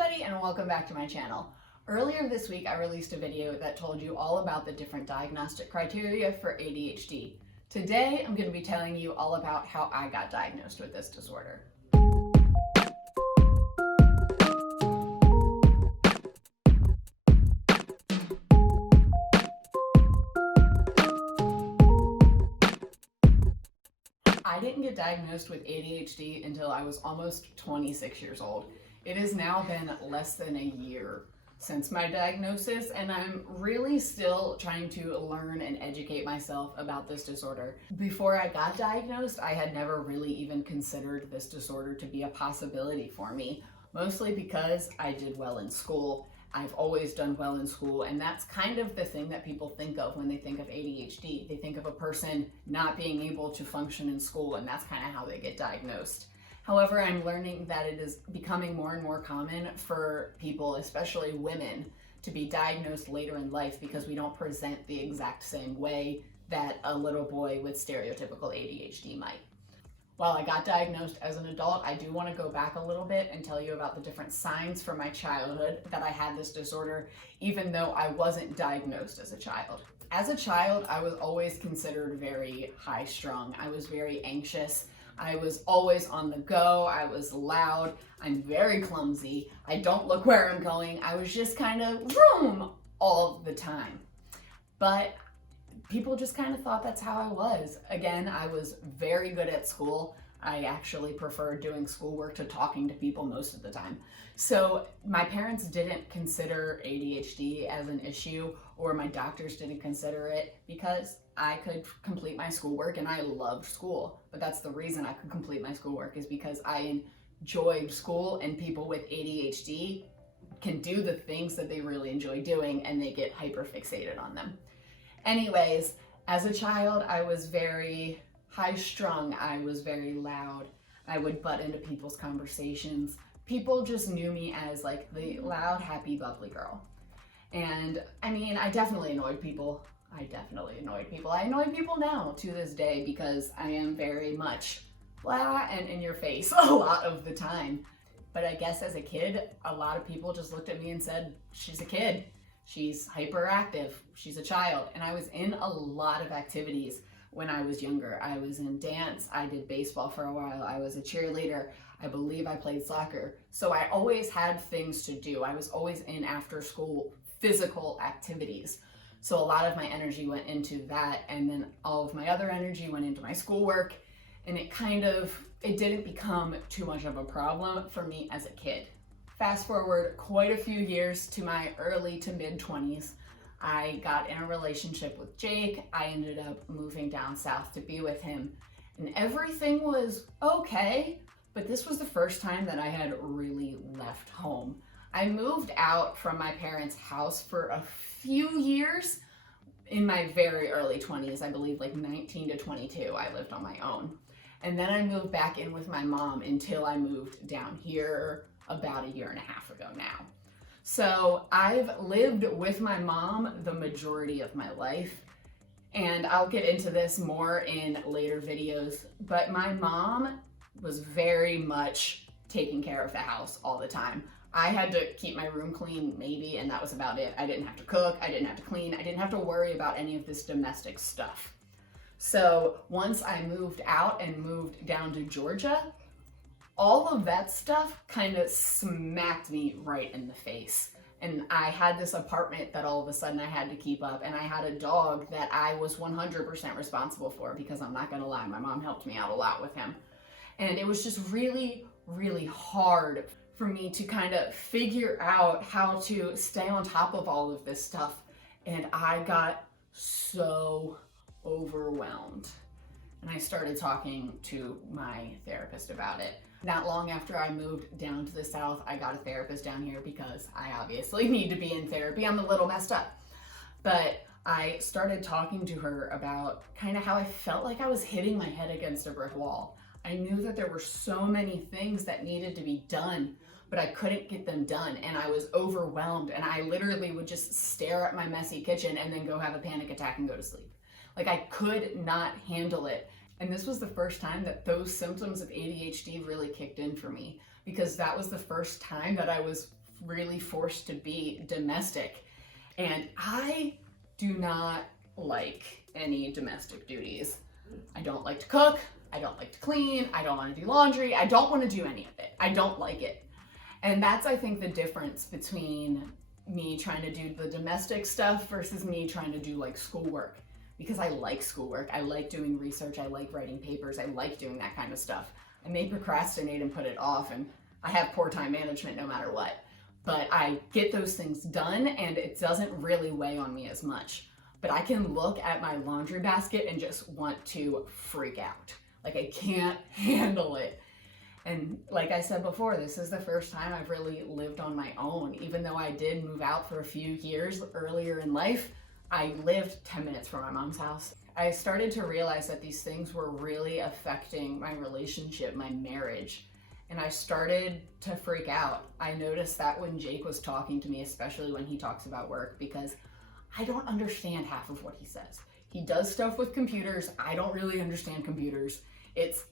everybody, and welcome back to my channel. Earlier this week I released a video that told you all about the different diagnostic criteria for ADHD. Today I'm going to be telling you all about how I got diagnosed with this disorder. I didn't get diagnosed with ADHD until I was almost 26 years old. It has now been less than a year since my diagnosis, and I'm really still trying to learn and educate myself about this disorder. Before I got diagnosed, I had never really even considered this disorder to be a possibility for me, mostly because I did well in school. I've always done well in school, and that's kind of the thing that people think of when they think of ADHD. They think of a person not being able to function in school, and that's kind of how they get diagnosed. However, I'm learning that it is becoming more and more common for people, especially women, to be diagnosed later in life because we don't present the exact same way that a little boy with stereotypical ADHD might. While I got diagnosed as an adult, I do want to go back a little bit and tell you about the different signs from my childhood that I had this disorder, even though I wasn't diagnosed as a child. As a child, I was always considered very high-strung. I was very anxious. I was always on the go. I was loud. I'm very clumsy. I don't look where I'm going. I was just kind of vroom all the time. But people just kind of thought that's how I was. Again, I was very good at school. I actually preferred doing schoolwork to talking to people most of the time. So my parents didn't consider ADHD as an issue, or my doctors didn't consider it, because I could complete my schoolwork and I loved school. But that's the reason I could complete my schoolwork, is because I enjoyed school, and people with ADHD can do the things that they really enjoy doing and they get hyper fixated on them. Anyways, as a child, I was very high-strung. I was very loud. I would butt into people's conversations. People just knew me as like the loud, happy, bubbly girl. And I mean, I definitely annoyed people. I annoy people now to this day because I am very much blah and in your face a lot of the time. But I guess as a kid, a lot of people just looked at me and said, she's a kid. She's hyperactive, she's a child. And I was in a lot of activities when I was younger. I was in dance, I did baseball for a while, I was a cheerleader, I believe I played soccer. So I always had things to do. I was always in after school physical activities. So a lot of my energy went into that, and then all of my other energy went into my schoolwork, and it didn't become too much of a problem for me as a kid. Fast forward quite a few years to my early to mid 20s. I got in a relationship with Jake. I ended up moving down south to be with him, and everything was okay, but this was the first time that I had really left home. I moved out from my parents' house for a few years in my very early 20s. I believe like 19 to 22, I lived on my own. And then I moved back in with my mom until I moved down here about a year and a half ago now. So I've lived with my mom the majority of my life, and I'll get into this more in later videos, but my mom was very much taking care of the house all the time. I had to keep my room clean maybe, and that was about it. I didn't have to cook, I didn't have to clean, I didn't have to worry about any of this domestic stuff. So once I moved out and moved down to Georgia, all of that stuff kind of smacked me right in the face. And I had this apartment that all of a sudden I had to keep up, and I had a dog that I was 100% responsible for, because I'm not gonna lie, my mom helped me out a lot with him. And it was just really, really hard for me to kind of figure out how to stay on top of all of this stuff. And I got so overwhelmed. And I started talking to my therapist about it. Not long after I moved down to the south, I got a therapist down here because I obviously need to be in therapy. I'm a little messed up. But I started talking to her about kind of how I felt like I was hitting my head against a brick wall. I knew that there were so many things that needed to be done, but I couldn't get them done, and I was overwhelmed, and I literally would just stare at my messy kitchen and then go have a panic attack and go to sleep. Like, I could not handle it. And this was the first time that those symptoms of ADHD really kicked in for me, because that was the first time that I was really forced to be domestic. And I do not like any domestic duties. I don't like to cook. I don't like to clean. I don't want to do laundry. I don't want to do any of it. I don't like it. And that's, I think, the difference between me trying to do the domestic stuff versus me trying to do like schoolwork. Because I like schoolwork. I like doing research. I like writing papers. I like doing that kind of stuff. I may procrastinate and put it off, and I have poor time management no matter what. But I get those things done, and it doesn't really weigh on me as much. But I can look at my laundry basket and just want to freak out. Like, I can't handle it. And like I said before, this is the first time I've really lived on my own. Even though I did move out for a few years earlier in life, I lived 10 minutes from my mom's house. I started to realize that these things were really affecting my relationship, my marriage. And I started to freak out. I noticed that when Jake was talking to me, especially when he talks about work, because I don't understand half of what he says. He does stuff with computers. I don't really understand computers.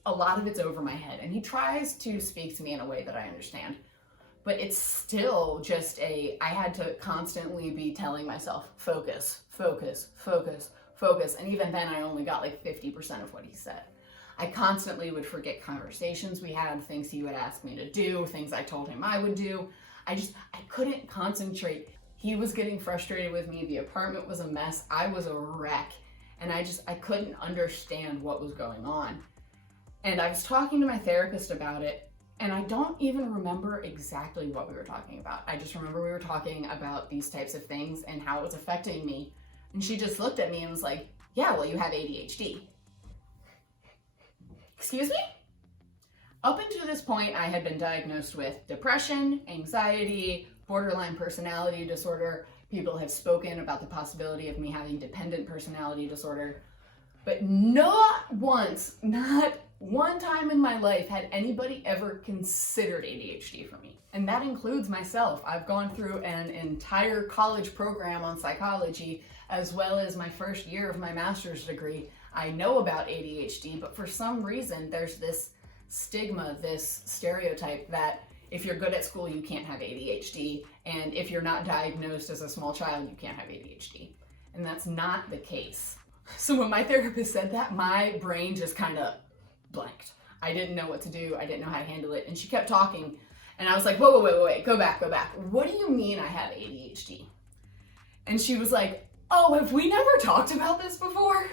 A lot of it's over my head. And he tries to speak to me in a way that I understand. But it's still just I had to constantly be telling myself, focus, focus, focus, focus. And even then I only got like 50% of what he said. I constantly would forget conversations we had, things he would ask me to do, things I told him I would do. I couldn't concentrate. He was getting frustrated with me. The apartment was a mess. I was a wreck. And I couldn't understand what was going on. And I was talking to my therapist about it, and I don't even remember exactly what we were talking about. I just remember we were talking about these types of things and how it was affecting me. And she just looked at me and was like, yeah, well, you have ADHD. Excuse me? Up until this point, I had been diagnosed with depression, anxiety, borderline personality disorder. People have spoken about the possibility of me having dependent personality disorder. But not once, not one time in my life had anybody ever considered ADHD for me. And that includes myself. I've gone through an entire college program on psychology, as well as my first year of my master's degree. I know about ADHD, but for some reason there's this stigma, this stereotype that if you're good at school, you can't have ADHD, and if you're not diagnosed as a small child, you can't have ADHD. And that's not the case. So when my therapist said that, my brain just kind of blanked. I didn't know what to do. I didn't know how to handle it. And she kept talking, and I was like, whoa, wait, go back. What do you mean I have ADHD? And she was like, oh, have we never talked about this before?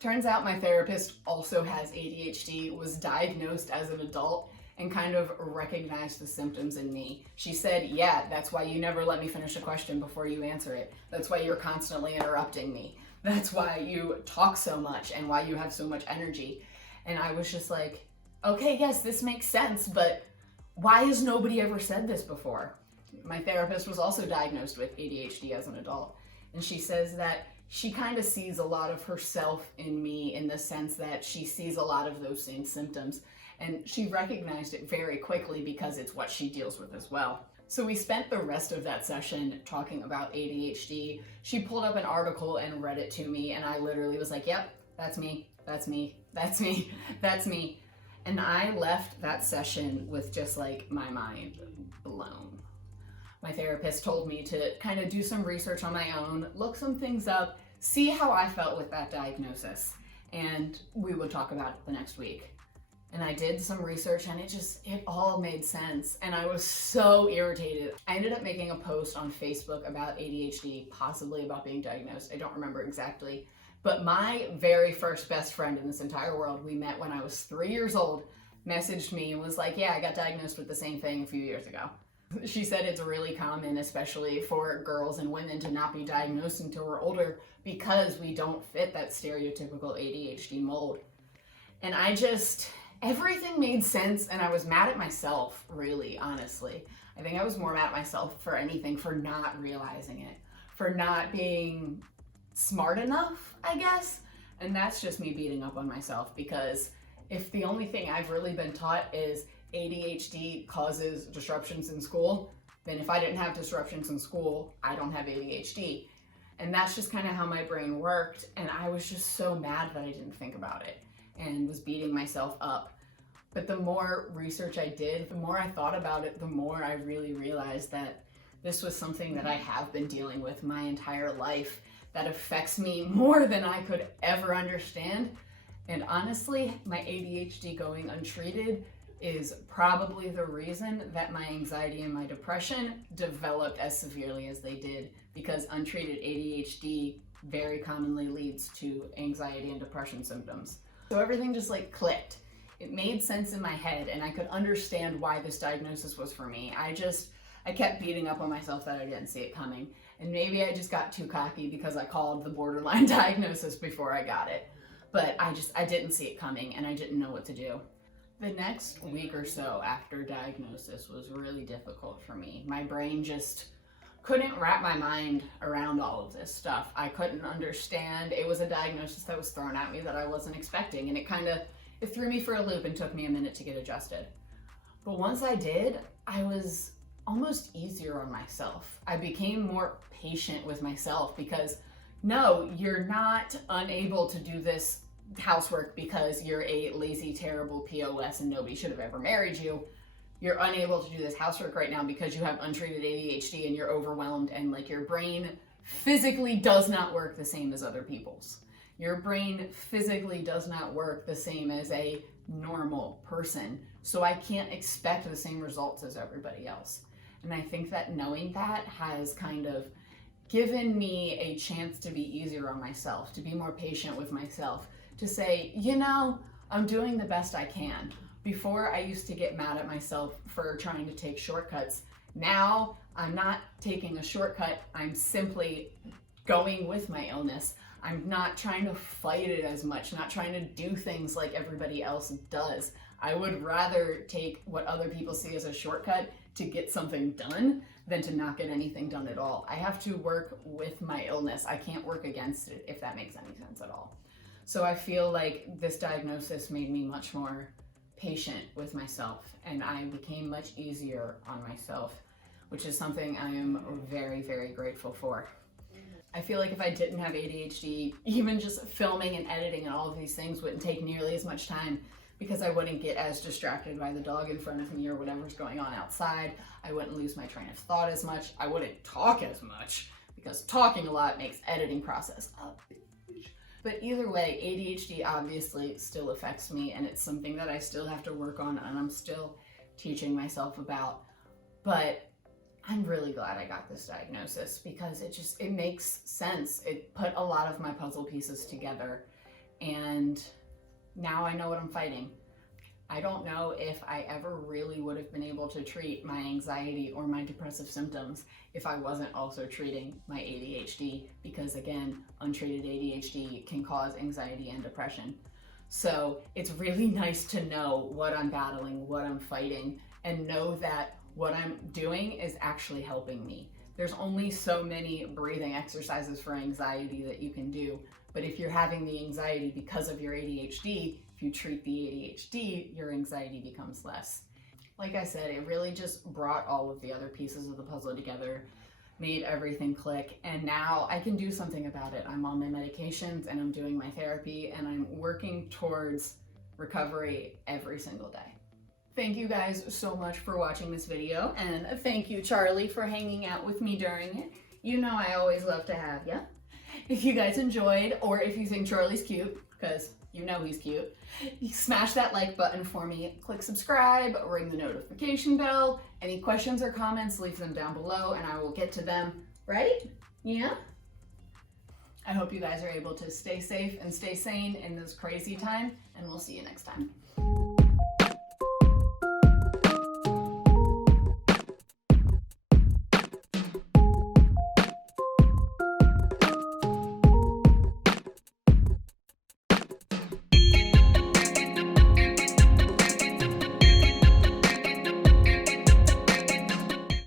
Turns out my therapist also has ADHD, was diagnosed as an adult, and kind of recognized the symptoms in me. She said, yeah, that's why you never let me finish a question before you answer it. That's why you're constantly interrupting me. That's why you talk so much and why you have so much energy. And I was just like, okay, yes, this makes sense, but why has nobody ever said this before? My therapist was also diagnosed with ADHD as an adult. And she says that she kind of sees a lot of herself in me, in the sense that she sees a lot of those same symptoms. And she recognized it very quickly because it's what she deals with as well. So we spent the rest of that session talking about ADHD. She pulled up an article and read it to me, and I literally was like, yep, that's me, that's me, that's me, that's me. And I left that session with just like my mind blown. My therapist told me to kind of do some research on my own, look some things up, see how I felt with that diagnosis, and we would talk about it the next week. And I did some research, and it all made sense. And I was so irritated. I ended up making a post on Facebook about ADHD, possibly about being diagnosed. I don't remember exactly. But my very first best friend in this entire world, we met when I was 3 years old, messaged me and was like, yeah, I got diagnosed with the same thing a few years ago. She said it's really common, especially for girls and women, to not be diagnosed until we're older because we don't fit that stereotypical ADHD mold. And everything made sense, and I was mad at myself, really, honestly. I think I was more mad at myself for anything, for not realizing it, for not being smart enough, I guess. And that's just me beating up on myself, because if the only thing I've really been taught is ADHD causes disruptions in school, then if I didn't have disruptions in school, I don't have ADHD. And that's just kind of how my brain worked, and I was just so mad that I didn't think about it and was beating myself up. But the more research I did, the more I thought about it, the more I really realized that This was something that I have been dealing with my entire life that affects me more than I could ever understand. And honestly, my ADHD going untreated is probably the reason that my anxiety and my depression developed as severely as they did, because untreated ADHD very commonly leads to anxiety and depression symptoms. So everything just like clicked. It made sense in my head and I could understand why this diagnosis was for me. I kept beating up on myself that I didn't see it coming. And maybe I just got too cocky because I called the borderline diagnosis before I got it. But I didn't see it coming and I didn't know what to do. The next week or so after diagnosis was really difficult for me. My brain just couldn't wrap my mind around all of this stuff. I couldn't understand. It was a diagnosis that was thrown at me that I wasn't expecting, and it threw me for a loop and took me a minute to get adjusted. But once I did, I was almost easier on myself. I became more patient with myself because no, you're not unable to do this housework because you're a lazy, terrible POS and nobody should have ever married you. You're unable to do this housework right now because you have untreated ADHD and you're overwhelmed and like your brain physically does not work the same as other people's. Your brain physically does not work the same as a normal person. So I can't expect the same results as everybody else. And I think that knowing that has kind of given me a chance to be easier on myself, to be more patient with myself, to say, you know, I'm doing the best I can. Before, I used to get mad at myself for trying to take shortcuts. Now, I'm not taking a shortcut. I'm simply going with my illness. I'm not trying to fight it as much, not trying to do things like everybody else does. I would rather take what other people see as a shortcut to get something done than to not get anything done at all. I have to work with my illness. I can't work against it, if that makes any sense at all. So I feel like this diagnosis made me much more patient with myself, and I became much easier on myself, which is something I am very, very grateful for. I feel like if I didn't have ADHD, even just filming and editing and all of these things wouldn't take nearly as much time, because I wouldn't get as distracted by the dog in front of me or whatever's going on outside. I wouldn't lose my train of thought as much. I wouldn't talk as much, because talking a lot makes editing process a bitch. But either way, ADHD obviously still affects me, and it's something that I still have to work on and I'm still teaching myself about. But I'm really glad I got this diagnosis because it makes sense. It put a lot of my puzzle pieces together, and now I know what I'm fighting. I don't know if I ever really would have been able to treat my anxiety or my depressive symptoms if I wasn't also treating my ADHD, because again, untreated ADHD can cause anxiety and depression. So it's really nice to know what I'm battling, what I'm fighting, and know that what I'm doing is actually helping me. There's only so many breathing exercises for anxiety that you can do, but if you're having the anxiety because of your ADHD, if you treat the ADHD, your anxiety becomes less. Like I said, it really just brought all of the other pieces of the puzzle together, made everything click, and now I can do something about it. I'm on my medications and I'm doing my therapy and I'm working towards recovery every single day. Thank you guys so much for watching this video, and thank you, Charlie, for hanging out with me during it. You know I always love to have ya. If you guys enjoyed, or if you think Charlie's cute, because you know he's cute, smash that like button for me, click subscribe, ring the notification bell. Any questions or comments, leave them down below and I will get to them. Right? Yeah? I hope you guys are able to stay safe and stay sane in this crazy time, and we'll see you next time.